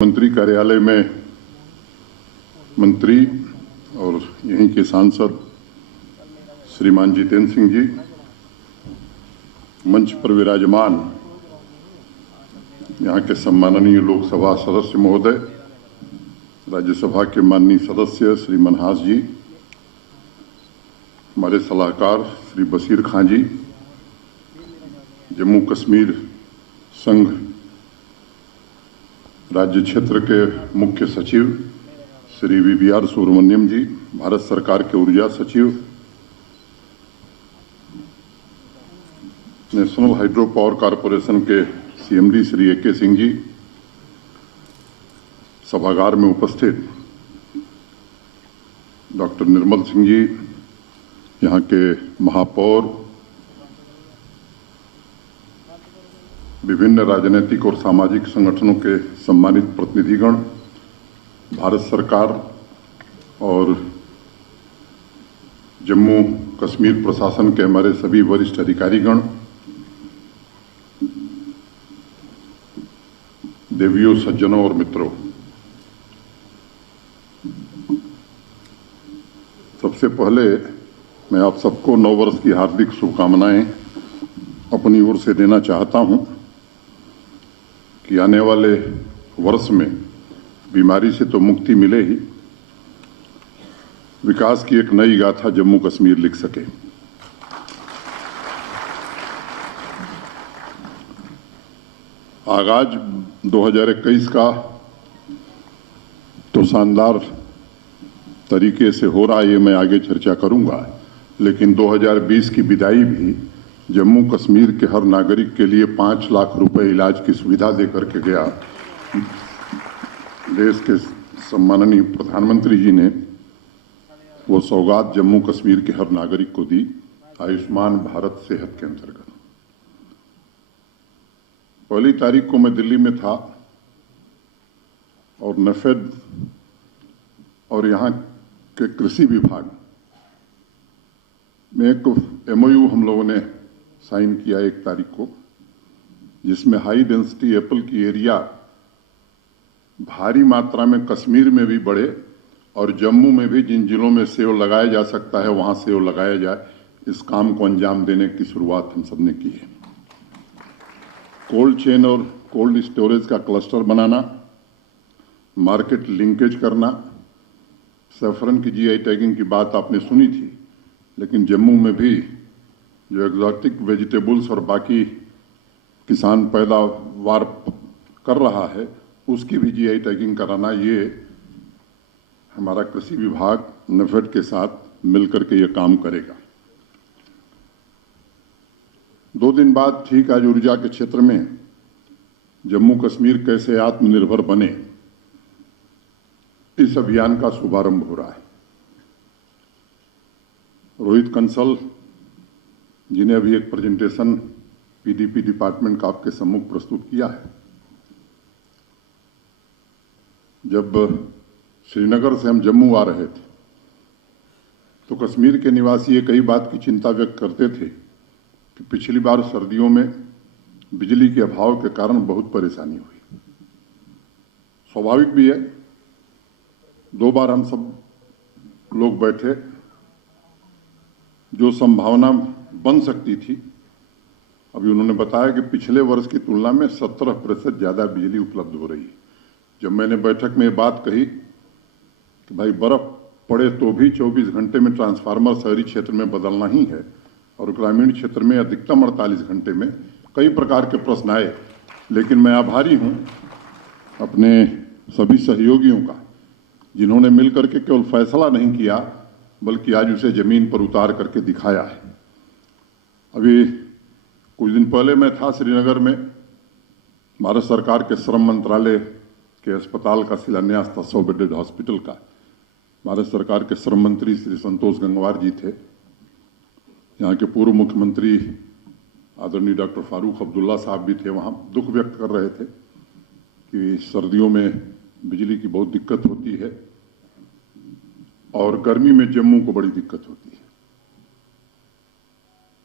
मंत्री कार्यालय में मंत्री और यहीं के सांसद श्रीमान जितेंद्र सिंह जी, मंच पर विराजमान यहाँ के सम्माननीय लोकसभा सदस्य महोदय, राज्यसभा के माननीय सदस्य श्री मनहास जी, हमारे सलाहकार श्री बशीर खां जी, जम्मू कश्मीर संघ राज्य क्षेत्र के मुख्य सचिव श्री वीवीआर सुब्रमण्यम जी, भारत सरकार के ऊर्जा सचिव, नेशनल हाइड्रो पावर कॉरपोरेशन के सीएमडी श्री एके सिंह जी, सभागार में उपस्थित डॉक्टर निर्मल सिंह जी, यहाँ के महापौर, विभिन्न राजनीतिक और सामाजिक संगठनों के सम्मानित प्रतिनिधिगण, भारत सरकार और जम्मू कश्मीर प्रशासन के हमारे सभी वरिष्ठ अधिकारीगण, देवियों, सज्जनों और मित्रों, सबसे पहले मैं आप सबको नव वर्ष की हार्दिक शुभकामनाएं अपनी ओर से देना चाहता हूं कि आने वाले वर्ष में बीमारी से तो मुक्ति मिले ही, विकास की एक नई गाथा जम्मू कश्मीर लिख सके। आगाज 2021 का तो शानदार तरीके से हो रहा है, ये मैं आगे चर्चा करूंगा, लेकिन 2020 की विदाई भी जम्मू कश्मीर के हर नागरिक के लिए 5 लाख रुपए इलाज की सुविधा देकर के गया। देश के सम्माननीय प्रधानमंत्री जी ने वो सौगात जम्मू कश्मीर के हर नागरिक को दी, आयुष्मान भारत सेहत के अंतर्गत। पहली तारीख को मैं दिल्ली में था और नफेड और यहाँ के कृषि विभाग में एक एमओयू हम लोगों ने साइन किया 1 तारीख को, जिसमें हाई डेंसिटी एप्पल की एरिया भारी मात्रा में कश्मीर में भी बढ़े और जम्मू में भी जिन जिलों में सेव लगाया जा सकता है वहां सेव लगाया जाए। इस काम को अंजाम देने की शुरुआत हम सबने की है। कोल्ड चेन और कोल्ड स्टोरेज का क्लस्टर बनाना, मार्केट लिंकेज करना, सैफरन की जीआई टैगिंग की बात आपने सुनी थी, लेकिन जम्मू में भी जो एग्जॉटिक वेजिटेबल्स और बाकी किसान पैदावार कर रहा है उसकी भी जीआई टैगिंग कराना, ये हमारा कृषि विभाग नफेड के साथ मिलकर के ये काम करेगा। 2 दिन बाद ठीक आज ऊर्जा के क्षेत्र में जम्मू कश्मीर कैसे आत्मनिर्भर बने, इस अभियान का शुभारंभ हो रहा है। रोहित कंसल जिन्हें अभी एक प्रेजेंटेशन पीडीपी डिपार्टमेंट का आपके सम्मुख प्रस्तुत किया है। जब श्रीनगर से हम जम्मू आ रहे थे तो कश्मीर के निवासी ये कई बात की चिंता व्यक्त करते थे कि पिछली बार सर्दियों में बिजली के अभाव के कारण बहुत परेशानी हुई। स्वाभाविक भी है, 2 बार हम सब लोग बैठे, जो संभावना बन सकती थी, अभी उन्होंने बताया कि पिछले वर्ष की तुलना में 17% ज्यादा बिजली उपलब्ध हो रही है। जब मैंने बैठक में बात कही कि भाई बर्फ पड़े तो भी 24 घंटे में ट्रांसफार्मर शहरी क्षेत्र में बदलना ही है और ग्रामीण क्षेत्र में अधिकतम 48 घंटे में, कई प्रकार के प्रश्न आए, लेकिन मैं आभारी हूं अपने सभी सहयोगियों का जिन्होंने मिलकर के केवल फैसला नहीं किया बल्कि आज उसे जमीन पर उतार करके दिखाया है। अभी कुछ दिन पहले मैं था श्रीनगर में, भारत सरकार के श्रम मंत्रालय के अस्पताल का शिलान्यास था, 100 बेडेड हॉस्पिटल का। भारत सरकार के श्रम मंत्री श्री संतोष गंगवार जी थे, यहाँ के पूर्व मुख्यमंत्री आदरणीय डॉक्टर फारूक अब्दुल्ला साहब भी थे, वहाँ दुख व्यक्त कर रहे थे कि सर्दियों में बिजली की बहुत दिक्कत होती है और गर्मी में जम्मू को बड़ी दिक्कत होती है।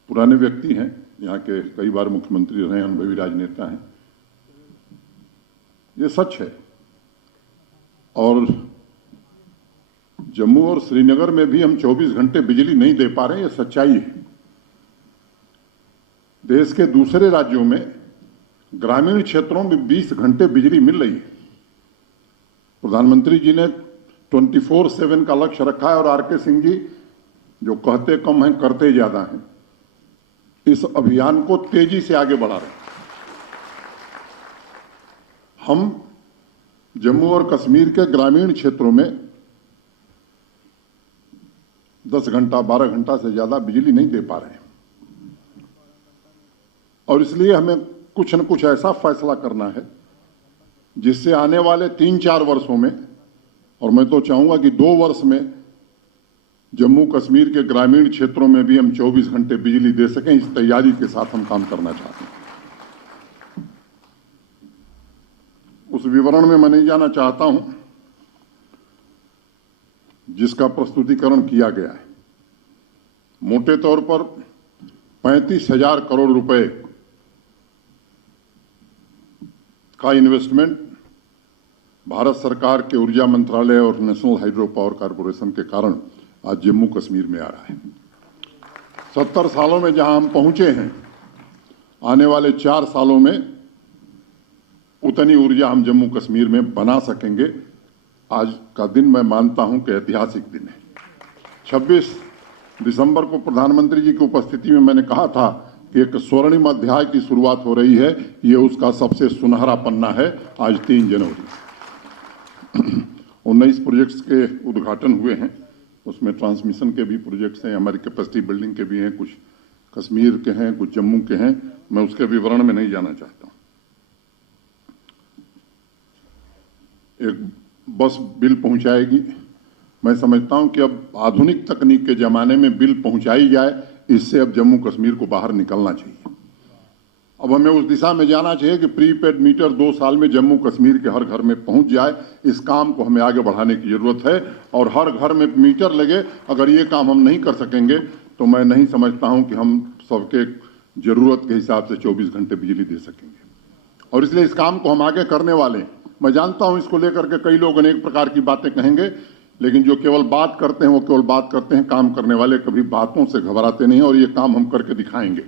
पुराने व्यक्ति हैं, यहाँ के कई बार मुख्यमंत्री रहे, अनुभवी राजनेता हैं। ये सच है और जम्मू और श्रीनगर में भी हम 24 घंटे बिजली नहीं दे पा रहे हैं, ये सच्चाई है। देश के दूसरे राज्यों में ग्रामीण क्षेत्रों में 20 घंटे बिजली मिल रही है। प्रधानमंत्री जी ने 24/7 का लक्ष्य रखा है और आर.के. सिंह जी जो कहते कम हैं करते ज्यादा हैं, इस अभियान को तेजी से आगे बढ़ा रहे हैं। हम जम्मू और कश्मीर के ग्रामीण क्षेत्रों में 10 घंटा 12 घंटा से ज्यादा बिजली नहीं दे पा रहे हैं और इसलिए हमें कुछ न कुछ ऐसा फैसला करना है जिससे आने वाले 3-4 वर्षों में, और मैं तो चाहूंगा कि 2 वर्ष में जम्मू कश्मीर के ग्रामीण क्षेत्रों में भी हम 24 घंटे बिजली दे सकें। इस तैयारी के साथ हम काम करना चाहते हैं। उस विवरण में मैं नहीं जाना चाहता हूं जिसका प्रस्तुतिकरण किया गया है। मोटे तौर पर 35,000 करोड़ रुपए का इन्वेस्टमेंट भारत सरकार के ऊर्जा मंत्रालय और नेशनल हाइड्रो पावर कॉर्पोरेशन के कारण आज जम्मू कश्मीर में आ रहा है। 70 सालों में जहां हम पहुंचे हैं, आने वाले 4 सालों में उतनी ऊर्जा हम जम्मू कश्मीर में बना सकेंगे। आज का दिन मैं मानता हूं कि ऐतिहासिक दिन है। 26 दिसंबर को प्रधानमंत्री जी की उपस्थिति में मैंने कहा था कि एक स्वर्णिम अध्याय की शुरुआत हो रही है, ये उसका सबसे सुनहरा पन्ना है। आज 3 जनवरी 19 प्रोजेक्ट्स के उद्घाटन हुए हैं। उसमें ट्रांसमिशन के भी प्रोजेक्ट्स हैं, हमारी कैपेसिटी बिल्डिंग के भी हैं, कुछ कश्मीर के हैं, कुछ जम्मू के हैं। मैं उसके विवरण में नहीं जाना चाहता हूं। एक बस बिल पहुंचाएगी। मैं समझता हूं कि अब आधुनिक तकनीक के जमाने में बिल पहुंचाई जाए, इससे अब जम्मू कश्मीर को बाहर निकलना चाहिए। अब हमें उस दिशा में जाना चाहिए कि प्रीपेड मीटर 2 साल में जम्मू कश्मीर के हर घर में पहुंच जाए। इस काम को हमें आगे बढ़ाने की जरूरत है और हर घर में मीटर लगे। अगर ये काम हम नहीं कर सकेंगे तो मैं नहीं समझता हूं कि हम सबके जरूरत के हिसाब से 24 घंटे बिजली दे सकेंगे। और इसलिए इस काम को हम आगे करने वाले हैं। मैं जानता हूं इसको लेकर के कई लोग अनेक प्रकार की बातें कहेंगे, लेकिन जो केवल बात करते हैं वो केवल बात करते हैं। काम करने वाले कभी बातों से घबराते नहीं और ये काम हम करके दिखाएंगे।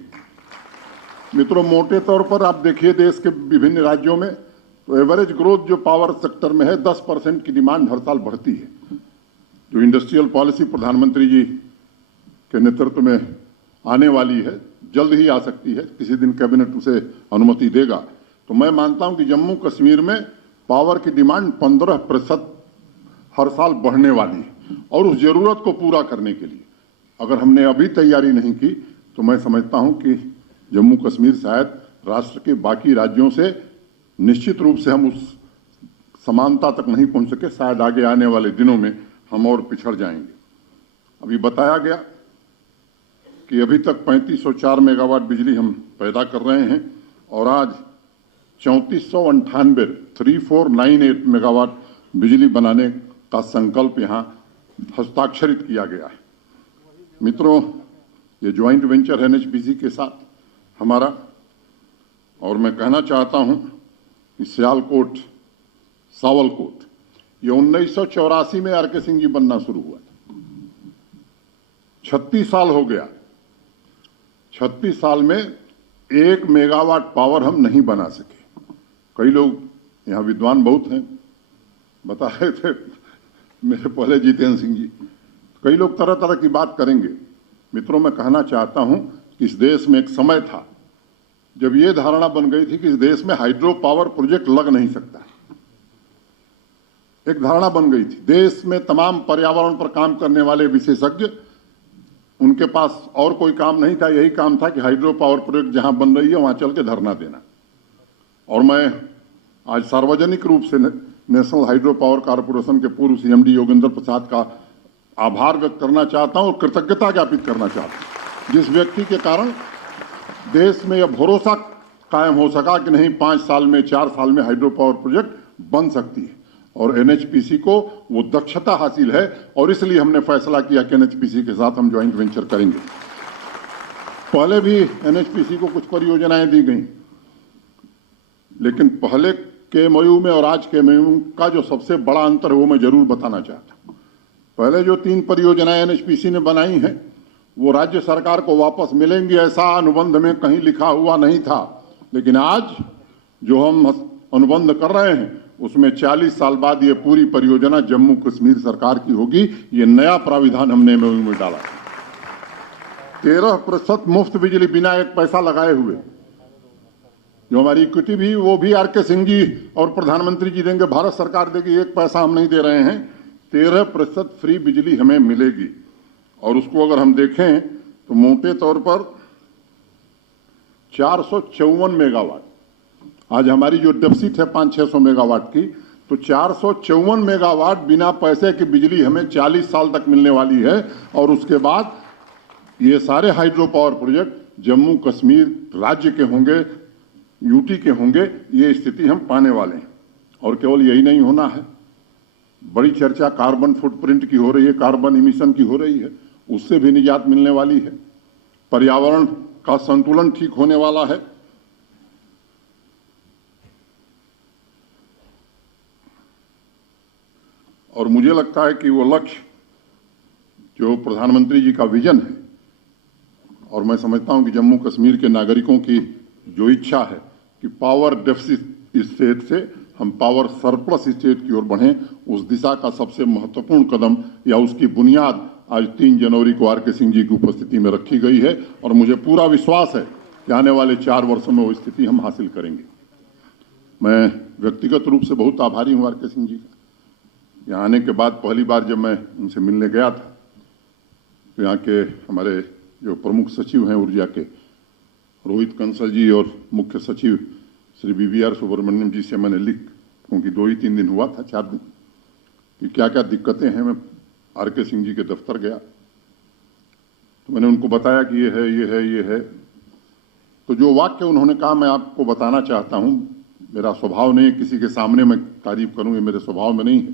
मित्रों, मोटे तौर पर आप देखिए देश के विभिन्न राज्यों में तो एवरेज ग्रोथ जो पावर सेक्टर में है 10% की डिमांड हर साल बढ़ती है। जो इंडस्ट्रियल पॉलिसी प्रधानमंत्री जी के नेतृत्व में आने वाली है, जल्द ही आ सकती है, किसी दिन कैबिनेट उसे अनुमति देगा। तो मैं मानता हूं कि जम्मू कश्मीर में पावर की डिमांड 15% हर साल बढ़ने वाली है और उस जरूरत को पूरा करने के लिए अगर हमने अभी तैयारी नहीं की तो मैं समझता हूं कि जम्मू कश्मीर शायद राष्ट्र के बाकी राज्यों से निश्चित रूप से हम उस समानता तक नहीं पहुंच सके। शायद आगे आने वाले दिनों में हम और पिछड़ जाएंगे। अभी बताया गया कि अभी तक 3504 मेगावाट बिजली हम पैदा कर रहे हैं और आज 3498 मेगावाट बिजली बनाने का संकल्प यहां हस्ताक्षरित किया गया है। मित्रों, ये ज्वाइंट वेंचर एनएचपीसी के साथ हमारा, और मैं कहना चाहता हूं कि सियालकोट सावलकोट ये 1984 में आर.के. सिंह जी बनना शुरू हुआ था। 36 साल हो गया। 36 साल में 1 मेगावाट पावर हम नहीं बना सके। कई लोग यहां विद्वान बहुत हैं, बता रहे थे मेरे पहले जितेंद्र सिंह जी, कई लोग तरह तरह की बात करेंगे। मित्रों, मैं कहना चाहता हूं कि इस देश में एक समय था जब ये धारणा बन गई थी कि इस देश में हाइड्रो पावर प्रोजेक्ट लग नहीं सकता। एक धारणा बन गई थी। देश में तमाम पर्यावरण पर काम करने वाले विशेषज्ञ, उनके पास और कोई काम नहीं था, यही काम था कि हाइड्रो पावर प्रोजेक्ट जहां बन रही है वहां चल के धरना देना। और मैं आज सार्वजनिक रूप से नेशनल हाइड्रो पावर कॉर्पोरेशन के पूर्व सीएमडी योगेंद्र प्रसाद का आभार व्यक्त करना चाहता हूं और कृतज्ञता ज्ञापित करना चाहता हूं, जिस व्यक्ति के कारण देश में यह भरोसा कायम हो सका कि नहीं 5 साल में 4 साल में हाइड्रो पावर प्रोजेक्ट बन सकती है। और एनएचपीसी को वो दक्षता हासिल है और इसलिए हमने फैसला किया कि एनएचपीसी के साथ हम ज्वाइंट वेंचर करेंगे। पहले भी एनएचपीसी को कुछ परियोजनाएं दी गई, लेकिन पहले के एमओयू में और आज के एमओयू का जो सबसे बड़ा अंतर है वो मैं जरूर बताना चाहता हूँ। पहले जो 3 परियोजनाएं एनएचपीसी ने बनाई हैं वो राज्य सरकार को वापस मिलेंगी ऐसा अनुबंध में कहीं लिखा हुआ नहीं था, लेकिन आज जो हम अनुबंध कर रहे हैं उसमें 40 साल बाद ये पूरी परियोजना जम्मू कश्मीर सरकार की होगी। ये नया प्राविधान हमने एमओयू में डाला। 13% मुफ्त बिजली बिना एक पैसा लगाए हुए, जो हमारी इक्विटी भी वो भी आर के सिंह जी और प्रधानमंत्री जी देंगे, भारत सरकार देगी, एक पैसा हम नहीं दे रहे हैं। 13% फ्री बिजली हमें मिलेगी। और उसको अगर हम देखें तो मोटे तौर पर 454 मेगावाट, आज हमारी जो डेफिसिट है 500-600 मेगावाट की, तो 454 मेगावाट बिना पैसे की बिजली हमें 40 साल तक मिलने वाली है। और उसके बाद ये सारे hydro power project Jammu Kashmir राज्य के होंगे, यूटी के होंगे। ये स्थिति हम पाने वाले हैं। और केवल यही नहीं होना है, बड़ी चर्चा कार्बन फुटप्रिंट की हो रही है, कार्बन इमिशन की हो रही है, उससे भी निजात मिलने वाली है। पर्यावरण का संतुलन ठीक होने वाला है। और मुझे लगता है कि वो लक्ष्य जो प्रधानमंत्री जी का विजन है, और मैं समझता हूं कि जम्मू कश्मीर के नागरिकों की जो इच्छा है कि पावर डेफिसिट स्टेट से हम पावर सरप्लस स्टेट की ओर बढ़ें, उस दिशा का सबसे महत्वपूर्ण कदम या उसकी बुनियाद आज 3 जनवरी को आर के सिंह जी की उपस्थिति में रखी गई है। और मुझे पूरा विश्वास है कि आने वाले 4 वर्षों में वो स्थिति हम हासिल करेंगे। मैं व्यक्तिगत रूप से बहुत आभारी हूं आर के सिंह जी का। यहाँ आने के बाद पहली बार जब मैं उनसे मिलने गया था तो यहाँ के हमारे जो प्रमुख सचिव हैं ऊर्जा के, रोहित कंसल जी, और मुख्य सचिव श्री BVR सुब्रमण्यम जी से मैंने लिख, क्योंकि 2 ही 3 दिन हुआ था, 4 दिन, कि क्या क्या दिक्कतें हैं। मैं आर के सिंह जी के दफ्तर गया तो मैंने उनको बताया कि ये है, ये है, ये है। तो जो वाक्य उन्होंने कहा मैं आपको बताना चाहता हूं। मेरा स्वभाव नहीं है किसी के सामने मैं तारीफ करूं, ये मेरे स्वभाव में नहीं है,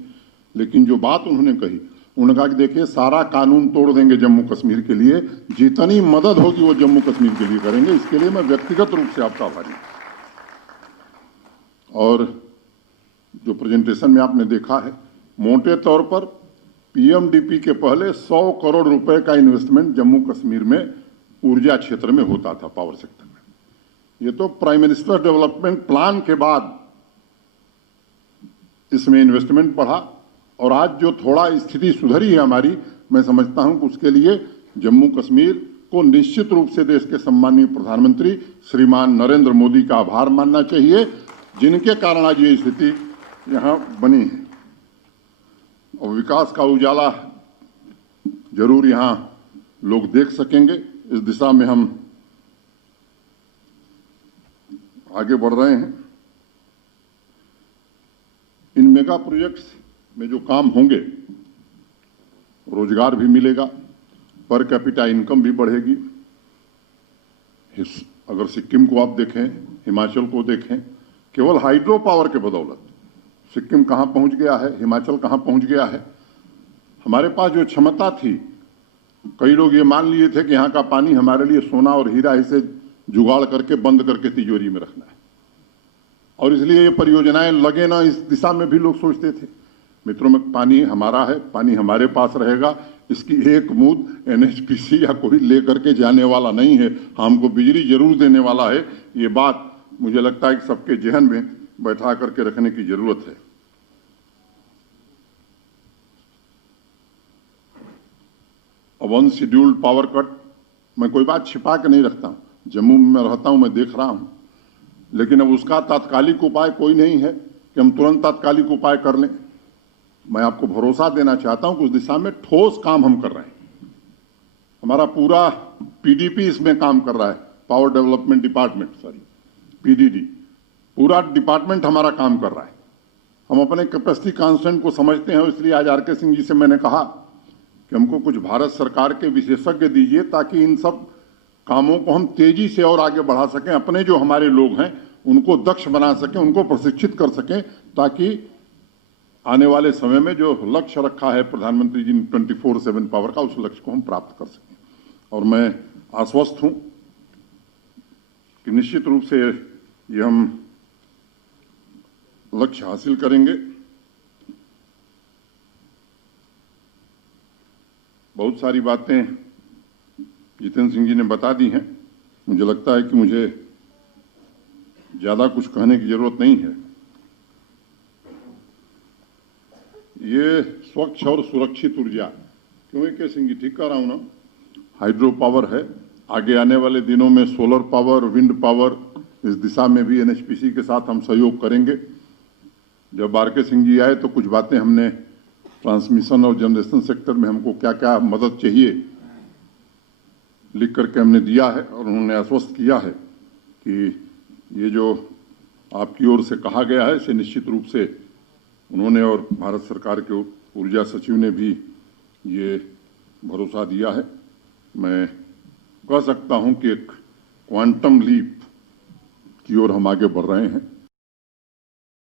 लेकिन जो बात उन्होंने कही, उन्होंने कहा कि देखिए सारा कानून तोड़ देंगे जम्मू कश्मीर के लिए, जितनी मदद होगी वो जम्मू कश्मीर के लिए करेंगे। इसके लिए मैं व्यक्तिगत रूप से आपका आभारी हूं। और जो प्रेजेंटेशन में आपने देखा है, मोटे तौर पर पीएमडीपी के पहले 100 करोड़ रुपए का इन्वेस्टमेंट जम्मू कश्मीर में ऊर्जा क्षेत्र में होता था, पावर सेक्टर में। ये तो प्राइम मिनिस्टर डेवलपमेंट प्लान के बाद इसमें इन्वेस्टमेंट बढ़ा। और आज जो थोड़ा स्थिति सुधरी है हमारी, मैं समझता हूं कि उसके लिए जम्मू कश्मीर को निश्चित रूप से देश के सम्माननीय प्रधानमंत्री श्रीमान नरेंद्र मोदी का आभार मानना चाहिए, जिनके कारण आज ये स्थिति यहां बनी है। और विकास का उजाला जरूर यहां लोग देख सकेंगे। इस दिशा में हम आगे बढ़ रहे हैं। इन मेगा प्रोजेक्ट्स में जो काम होंगे, रोजगार भी मिलेगा, पर कैपिटा इनकम भी बढ़ेगी। अगर सिक्किम को आप देखें, हिमाचल को देखें, केवल हाइड्रो पावर के बदौलत सिक्किम कहां पहुंच गया है, हिमाचल कहां पहुंच गया है। हमारे पास जो क्षमता थी, कई लोग ये मान लिए थे कि यहां का पानी हमारे लिए सोना और हीरा, इसे जुगाड़ करके बंद करके तिजोरी में रखना है, और इसलिए ये परियोजनाएं लगे ना, इस दिशा में भी लोग सोचते थे। मित्रों में पानी हमारा है, पानी हमारे पास रहेगा, इसकी एक बूंद एनएचपीसी या कोई लेकर के जाने वाला नहीं है, हमको बिजली जरूर देने वाला है। ये बात मुझे लगता है कि सबके जहन में बैठा करके रखने की जरूरत है। अब अनशेड्यूल्ड पावर कट, मैं कोई बात छिपा के नहीं रखता हूं, जम्मू में रहता हूं, मैं देख रहा हूं, लेकिन अब उसका तात्कालिक उपाय कोई नहीं है कि हम तुरंत तात्कालिक उपाय कर लें। मैं आपको भरोसा देना चाहता हूं कि उस दिशा में ठोस काम हम कर रहे हैं। हमारा पूरा पीडीपी इसमें काम कर रहा है, पावर डेवलपमेंट डिपार्टमेंट, पीडीडी, पूरा डिपार्टमेंट हमारा काम कर रहा है। हम अपने कैपेसिटी कांस्टेंट को समझते हैं, इसलिए आज आर के सिंह जी से मैंने कहा कि हमको कुछ भारत सरकार के विशेषज्ञ दीजिए, ताकि इन सब कामों को हम तेजी से और आगे बढ़ा सकें, अपने जो हमारे लोग हैं उनको दक्ष बना सकें, उनको प्रशिक्षित कर सकें, ताकि आने वाले समय में जो लक्ष्य रखा है प्रधानमंत्री जी ने 24/7 पावर का, उस लक्ष्य को हम प्राप्त कर सकें। और मैं आश्वस्त हूं कि निश्चित रूप से ये हम लक्ष्य हासिल करेंगे। बहुत सारी बातें जितेंद्र सिंह जी ने बता दी हैं। मुझे लगता है कि मुझे ज्यादा कुछ कहने की जरूरत नहीं है। ये स्वच्छ और सुरक्षित ऊर्जा, क्यों के सिंह जी ठीक कह रहा हूं ना, हाइड्रो पावर है। आगे आने वाले दिनों में सोलर पावर, विंड पावर, इस दिशा में भी एनएचपीसी के साथ हम सहयोग करेंगे। जब आर.के. सिंह जी आए तो कुछ बातें हमने ट्रांसमिशन और जनरेशन सेक्टर में हमको क्या क्या मदद चाहिए लिख करके हमने दिया है, और उन्होंने आश्वस्त किया है कि ये जो आपकी ओर से कहा गया है इसे निश्चित रूप से उन्होंने और भारत सरकार के ऊर्जा सचिव ने भी ये भरोसा दिया है। मैं कह सकता हूं कि एक क्वांटम लीप की ओर हम आगे बढ़ रहे हैं।